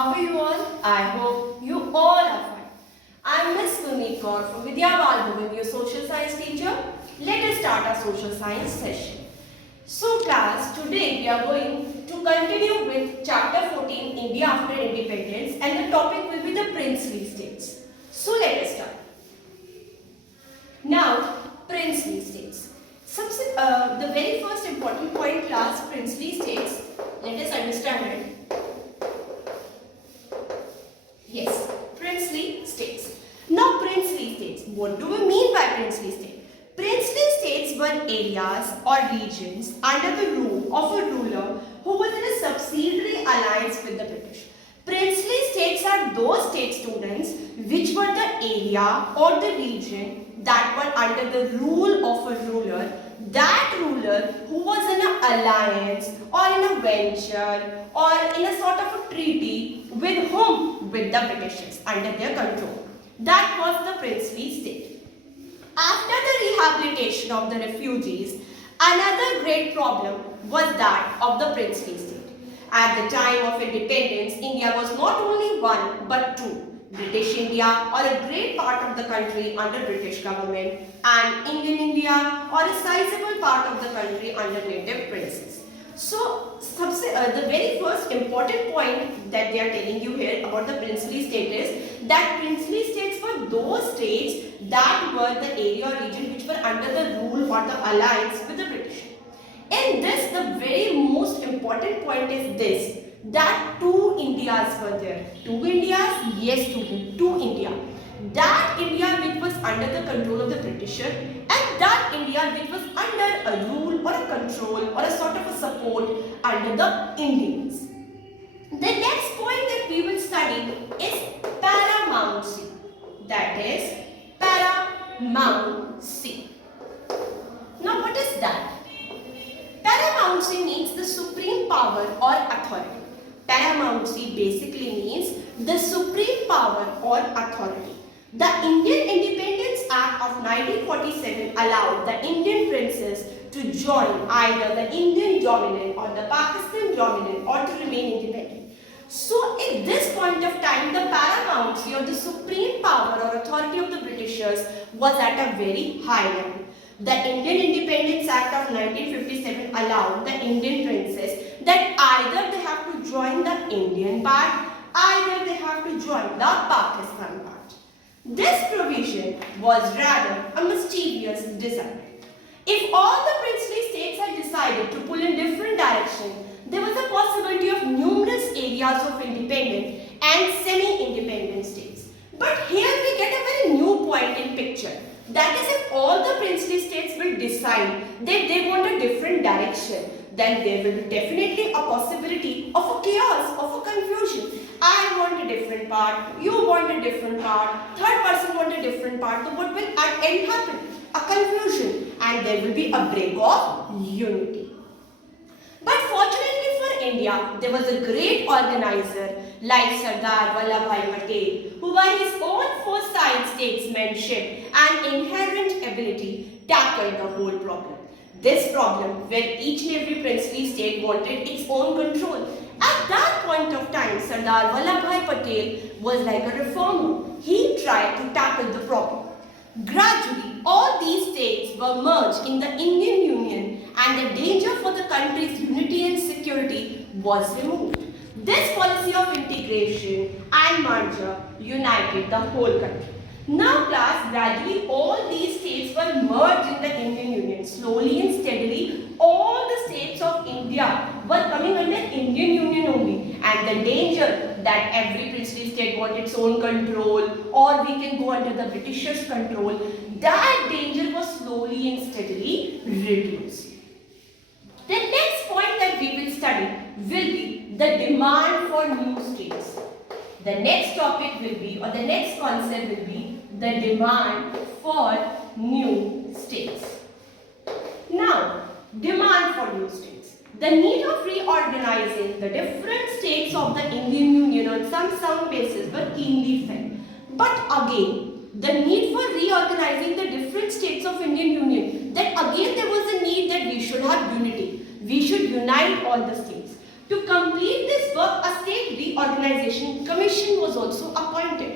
How are you all? I hope you all are fine. I am Miss Gurmeet Kaur from Vidhya Bal Bhawan, your social science teacher. Let us start our social science session. So class, today we are going to continue with chapter 14, India after independence, and the topic will be the princely states. So let us start. Now, princely states. The very first important point class, princely states, let us understand it. Yes, princely states. Now, princely states. What do we mean by princely states? Princely states were areas or regions under the rule of a ruler who was in a subsidiary alliance with the British. Princely states are those state students which were the area or the region that were under the rule of a ruler. That ruler who was in an alliance or in a venture or in a sort of a treaty with whom? With the Britishers under their control. That was the princely state. After the rehabilitation of the refugees, another great problem was that of the princely state. At the time of independence, India was not only one but two. British India or a great part of the country under British government and Indian India or a sizable part of the country under native princes. So, the very first important point that they are telling you here about the princely state is that princely states were those states that were the area or region which were under the rule or the alliance with the British. In this, the very most important point is this, that two Indias were there. Two Indias? Yes, two India. That India which was under the control of the Britisher and that India which was under a rule or a control or a sort of a support under the Indians. The next point that we will study is paramountcy. That is paramountcy. Now what is that? Paramountcy means the supreme power or authority. Paramountcy basically means the supreme power or authority. The Indian Independence Act of 1947 allowed the Indian princes to join either the Indian dominant or the Pakistan dominant or to remain independent. So at this point of time, the paramountcy or the supreme power or authority of the Britishers was at a very high level. The Indian Independence Act of 1957 allowed the Indian princes that either they have to join the Indian part, either they have to join the Pakistan part. This provision was rather a mischievous design. If all the princely states had decided to pull in different directions, there was a possibility of numerous areas of independent and semi-independent states. But here we get a very new point in picture. That is, if all the princely states will decide that they want a different direction, then there will be definitely a possibility of a chaos, of a confusion. I want a different part, you want a different part, third person want a different part. So what will at end happen? A confusion, and there will be a break of unity. But fortunately for India, there was a great organizer like Sardar Vallabhbhai Patel, who by his own foresight, statesmanship and inherent ability tackled the whole problem. This problem where each and every princely state wanted its own control. At that point of time, Sardar Vallabhbhai Patel was like a reformer. He tried to tackle the problem. Gradually, all these states were merged in the Indian Union and the danger for the country's unity and security was removed. This policy of integration and merger united the whole country. Now class, gradually all these states were merged in the Indian Union. Slowly and steadily, all the states of India were coming under Indian Union only. And the danger that every princely state wanted its own control or we can go under the Britishers' control, that danger was slowly and steadily reduced. The next point that we will study will be the demand for new states. The next topic will be, or the next concept will be, the demand for new states. Now, demand for new states. The need of reorganizing the different states of the Indian Union on some sound basis were keenly felt. But again, the need for reorganizing the different states of Indian Union, that again there was a need that we should have unity. We should unite all the states. To complete this work, a state reorganization Organization Commission was also appointed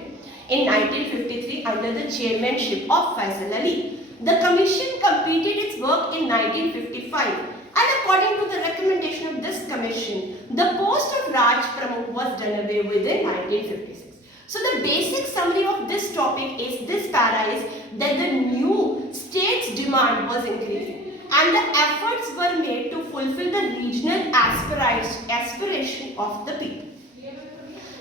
in 1953 under the chairmanship of Faisal Ali. The commission completed its work in 1955, and according to the recommendation of this commission, the post of Raj Pramukh was done away with in 1956. So the basic summary of this topic is, this para is that the new state's demand was increasing and the efforts were made to fulfill the regional aspiration of the people.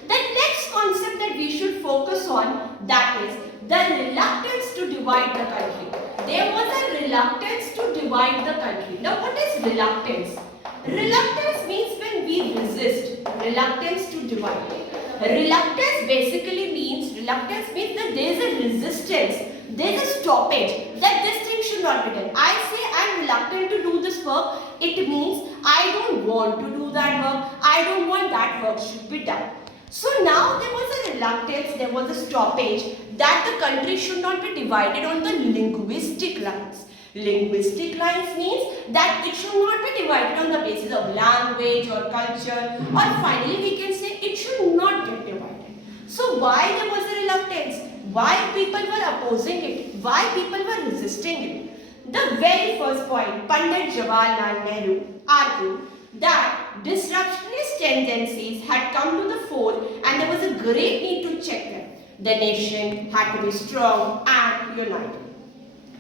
The next concept that we should focus on, that is the reluctance to divide the country. There was a reluctance to divide the country. Now what is reluctance? Reluctance means when we resist. Reluctance to divide. Reluctance basically means that there is a resistance, there is a stoppage, that this thing should not be done. I say I am reluctant to do this work, it means I don't want to do that work, I don't want that work should be done. So now there was a reluctance, there was a stoppage that the country should not be divided on the linguistic lines. Linguistic lines means that it should not be divided on the basis of language or culture, or finally we can say it should not get divided. So why there was a reluctance? Why people were opposing it? Why people were resisting it? The very first point, Pandit Jawaharlal Nehru argued that disruptionist tendencies had come to the fore and there was a great need to check them. The nation had to be strong and united.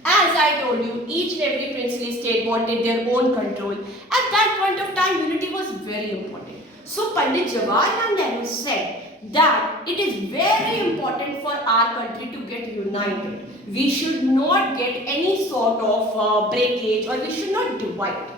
As I told you, each and every princely state wanted their own control. At that point of time, unity was very important. So Pandit Jawaharlal Nehru said that it is very important for our country to get united. We should not get any sort of breakage, or we should not divide.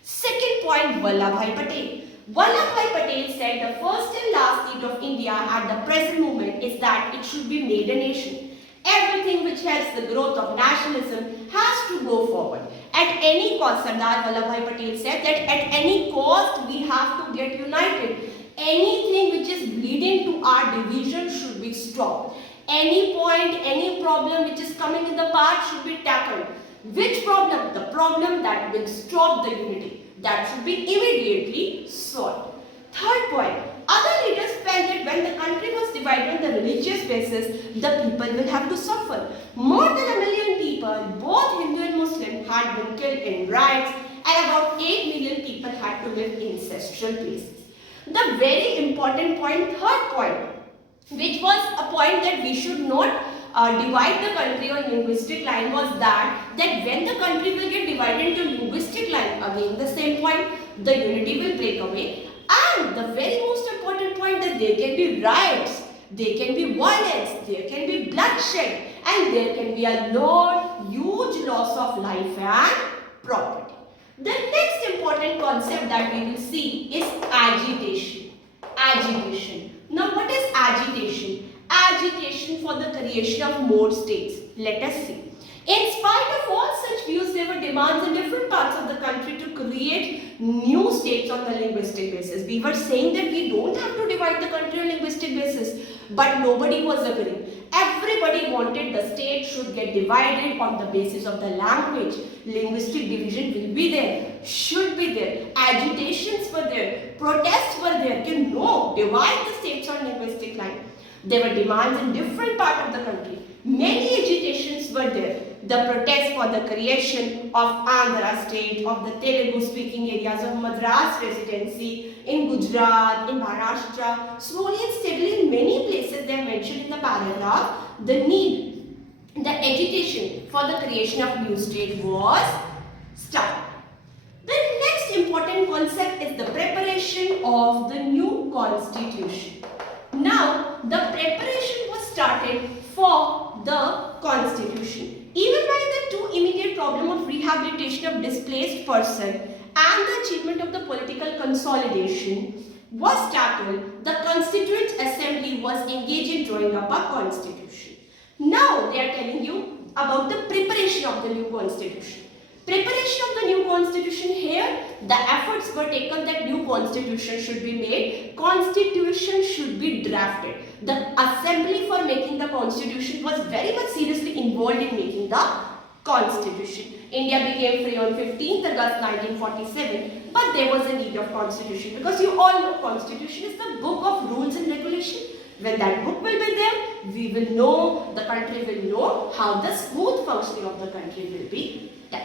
Second point, Vallabhbhai Patel. Vallabhbhai Patel said the first and last need of India at the present moment is that it should be made a nation. Everything which helps the growth of nationalism has to go forward. At any cost, Sardar Vallabhbhai Patel said that at any cost we have to get united. Anything which is leading to our division should be stopped. Any point, any problem which is coming in the path should be tackled. Which problem? The problem that will stop the unity. That should be immediately solved. Third point, other leaders felt that when the country was divided on the religious basis, the people will have to suffer. More than 1 million people, both Hindu and Muslim, had been killed in riots, and about 8 million people had to live in ancestral places. The very important point, third point, which was a point that we should not divide the country on linguistic line, was that when the country will get divided into linguistic line, again the same point, the unity will break away. And the very most important point, that there can be riots, there can be violence, there can be bloodshed, and there can be a huge loss of life and property. The next important concept that we will see is agitation. Agitation. Now what is agitation? Agitation for the creation of more states. Let us see. In spite of all such views, there were demands in different parts of the country to create new states on the linguistic basis. We were saying that we don't have to divide the country on linguistic basis, but nobody was agreeing. Everybody wanted the state should get divided on the basis of the language. Linguistic division will be there, should be there. Agitations were there, protests were there. No, divide the states on linguistic line. There were demands in different parts of the country. Many agitations were there. The protest for the creation of Andhra state, of the Telugu speaking areas of Madras Presidency, in Gujarat, in Maharashtra, slowly and steadily in many places they are mentioned in the paragraph, the need, the agitation for the creation of new state was started. The next important concept is the preparation of the new constitution. Now, the preparation was started for the constitution. Even while the two immediate problem of rehabilitation of displaced person and the achievement of the political consolidation was tackled, the Constituent Assembly was engaged in drawing up a constitution. Now they are telling you about the preparation of the new constitution. Preparation of the new constitution, here the efforts were taken that new constitution should be made, constitution should be drafted. The assembly for making the constitution was very much seriously involved in making the constitution. India became free on 15th August 1947, but there was a need of constitution, because you all know constitution is the book of rules and Constitution. When that book will be there, we will know, the country will know how the smooth functioning of the country will be done.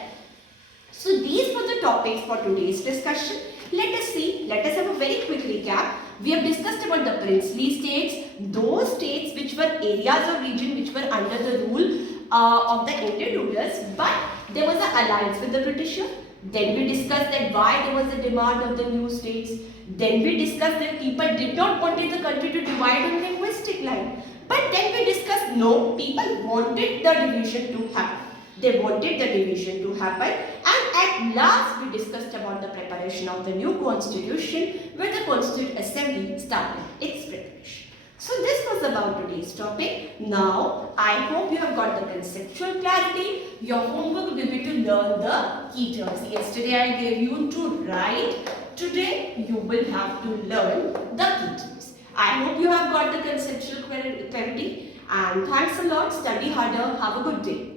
So these were the topics for today's discussion. Let us have a very quick recap. We have discussed about the princely states, those states which were areas or region which were under the rule of the Indian rulers, but there was an alliance with the British. Then we discussed that why there was a demand of the new states. Then we discussed that people did not want the country to divide on linguistic line. But then we discussed no, people wanted the division to happen. They wanted the division to happen, and at last we discussed about the preparation of the new constitution, where the Constituent Assembly started its preparation. So this was about today's topic. Now I hope you have got the conceptual clarity. Your homework will be to learn the key terms. Yesterday I gave you to write. Today you will have to learn the key terms. I hope you have got the conceptual clarity, and thanks a lot. Study harder. Have a good day.